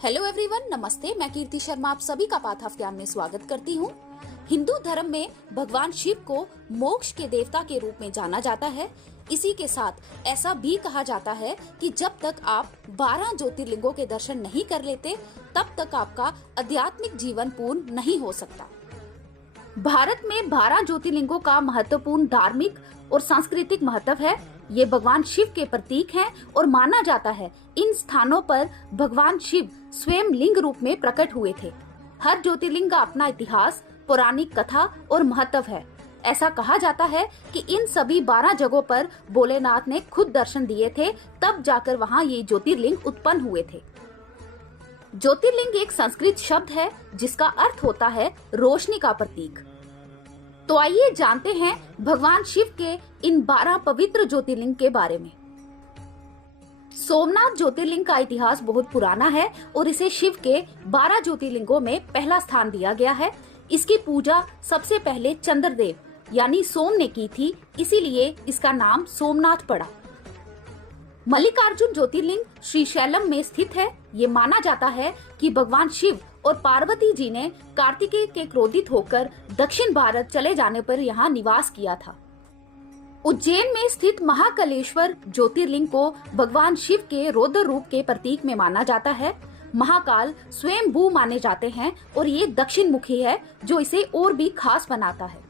Hello everyone, नमस्ते। मैं कीर्ति शर्मा आप सभी का पाथ ऑफ ज्ञान में स्वागत करती हूँ। हिंदू धर्म में भगवान शिव को मोक्ष के देवता के रूप में जाना जाता है। इसी के साथ ऐसा भी कहा जाता है कि जब तक आप 12 ज्योतिर्लिंगों के दर्शन नहीं कर लेते तब तक आपका आध्यात्मिक जीवन पूर्ण नहीं हो सकता। भारत में 12 ज्योतिर्लिंगों का महत्वपूर्ण धार्मिक और सांस्कृतिक महत्व है। ये भगवान शिव के प्रतीक हैं और माना जाता है इन स्थानों पर भगवान शिव स्वयं लिंग रूप में प्रकट हुए थे। हर ज्योतिर्लिंग का अपना इतिहास, पौराणिक कथा और महत्व है। ऐसा कहा जाता है कि इन सभी 12 जगहों पर भोलेनाथ ने खुद दर्शन दिए थे, तब जाकर वहाँ ये ज्योतिर्लिंग उत्पन्न हुए थे। ज्योतिर्लिंग एक संस्कृत शब्द है जिसका अर्थ होता है रोशनी का प्रतीक। तो आइए जानते हैं भगवान शिव के इन 12 पवित्र ज्योतिर्लिंग के बारे में। सोमनाथ ज्योतिर्लिंग का इतिहास बहुत पुराना है और इसे शिव के 12 ज्योतिर्लिंगों में पहला स्थान दिया गया है। इसकी पूजा सबसे पहले चंद्रदेव यानी सोम ने की थी, इसीलिए इसका नाम सोमनाथ पड़ा। मल्लिकार्जुन ज्योतिर्लिंग श्रीशैलम में स्थित है। ये माना जाता है कि भगवान शिव और पार्वती जी ने कार्तिकेय के क्रोधित होकर दक्षिण भारत चले जाने पर यहाँ निवास किया था। उज्जैन में स्थित महाकालेश्वर ज्योतिर्लिंग को भगवान शिव के रौद्र रूप के प्रतीक में माना जाता है। महाकाल स्वयं भू माने जाते हैं और ये दक्षिण मुखी है, जो इसे और भी खास बनाता है।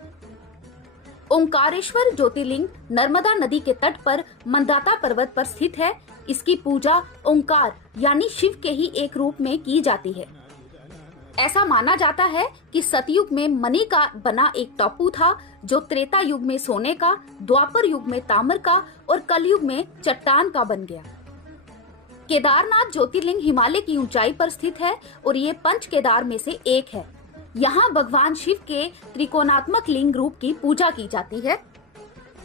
ओंकारेश्वर ज्योतिर्लिंग नर्मदा नदी के तट पर मंदाता पर्वत पर स्थित है। इसकी पूजा ओंकार यानी शिव के ही एक रूप में की जाती है। ऐसा माना जाता है कि सतयुग में मणि का बना एक टापू था, जो त्रेता युग में सोने का, द्वापर युग में ताम्र का और कलयुग में चट्टान का बन गया। केदारनाथ ज्योतिर्लिंग हिमालय की ऊंचाई पर स्थित है और ये पंच केदार में से एक है। यहाँ भगवान शिव के त्रिकोणात्मक लिंग रूप की पूजा की जाती है।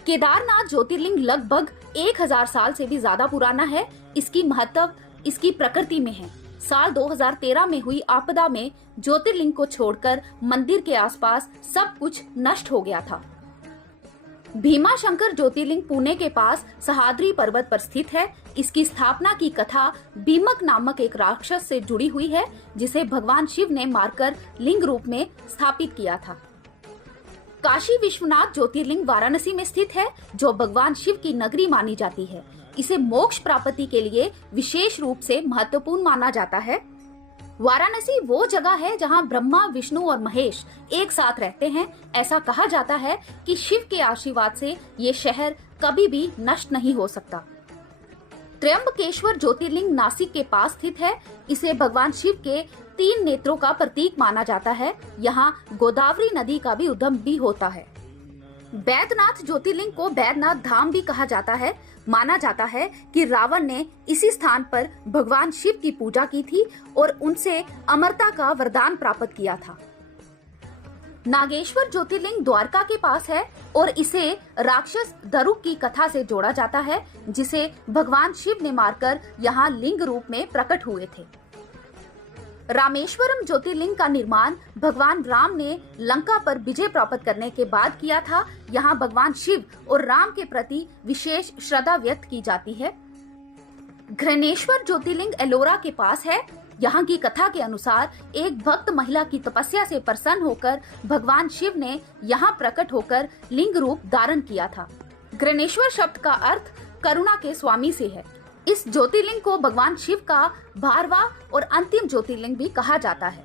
केदारनाथ ज्योतिर्लिंग लगभग 1000 साल से भी ज्यादा पुराना है। इसकी महत्व इसकी प्रकृति में है। साल 2013 में हुई आपदा में ज्योतिर्लिंग को छोड़कर मंदिर के आसपास सब कुछ नष्ट हो गया था। भीमाशंकर ज्योतिर्लिंग पुणे के पास सह्याद्री पर्वत पर स्थित है। इसकी स्थापना की कथा भीमक नामक एक राक्षस से जुड़ी हुई है, जिसे भगवान शिव ने मारकर लिंग रूप में स्थापित किया था। काशी विश्वनाथ ज्योतिर्लिंग वाराणसी में स्थित है, जो भगवान शिव की नगरी मानी जाती है। इसे मोक्ष प्राप्ति के लिए विशेष रूप से महत्वपूर्ण माना जाता है। वाराणसी वो जगह है जहां ब्रह्मा, विष्णु और महेश एक साथ रहते हैं। ऐसा कहा जाता है कि शिव के आशीर्वाद से ये शहर कभी भी नष्ट नहीं हो सकता। त्र्यंबकेश्वर ज्योतिर्लिंग नासिक के पास स्थित है। इसे भगवान शिव के 3 नेत्रों का प्रतीक माना जाता है। यहाँ गोदावरी नदी का भी उद्गम भी होता है। बैद्यनाथ ज्योतिर्लिंग को बैद्यनाथ धाम भी कहा जाता है। माना जाता है कि रावण ने इसी स्थान पर भगवान शिव की पूजा की थी और उनसे अमरता का वरदान प्राप्त किया था। नागेश्वर ज्योतिर्लिंग द्वारका के पास है और इसे राक्षस दरुक की कथा से जोड़ा जाता है, जिसे भगवान शिव ने मारकर यहाँ लिंग रूप में प्रकट हुए थे। रामेश्वरम ज्योतिर्लिंग का निर्माण भगवान राम ने लंका पर विजय प्राप्त करने के बाद किया था। यहाँ भगवान शिव और राम के प्रति विशेष श्रद्धा व्यक्त की जाती है। घृणेश्वर ज्योतिर्लिंग एलोरा के पास है। यहाँ की कथा के अनुसार एक भक्त महिला की तपस्या से प्रसन्न होकर भगवान शिव ने यहाँ प्रकट होकर लिंग रूप धारण किया था। घृणेश्वर शब्द का अर्थ करुणा के स्वामी से है। इस ज्योतिर्लिंग को भगवान शिव का 12वां और अंतिम ज्योतिर्लिंग भी कहा जाता है।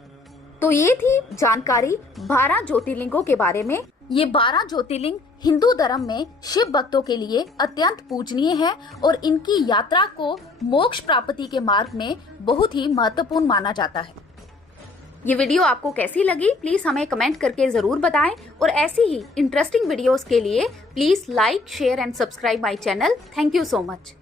तो ये थी जानकारी 12 ज्योतिर्लिंगों के बारे में। ये 12 ज्योतिर्लिंग हिंदू धर्म में शिव भक्तों के लिए अत्यंत पूजनीय है और इनकी यात्रा को मोक्ष प्राप्ति के मार्ग में बहुत ही महत्वपूर्ण माना जाता है। ये वीडियो आपको कैसी लगी प्लीज हमें कमेंट करके जरूर बताएं और ऐसी ही इंटरेस्टिंग वीडियोस के लिए please like, share and subscribe my channel. Thank you so much.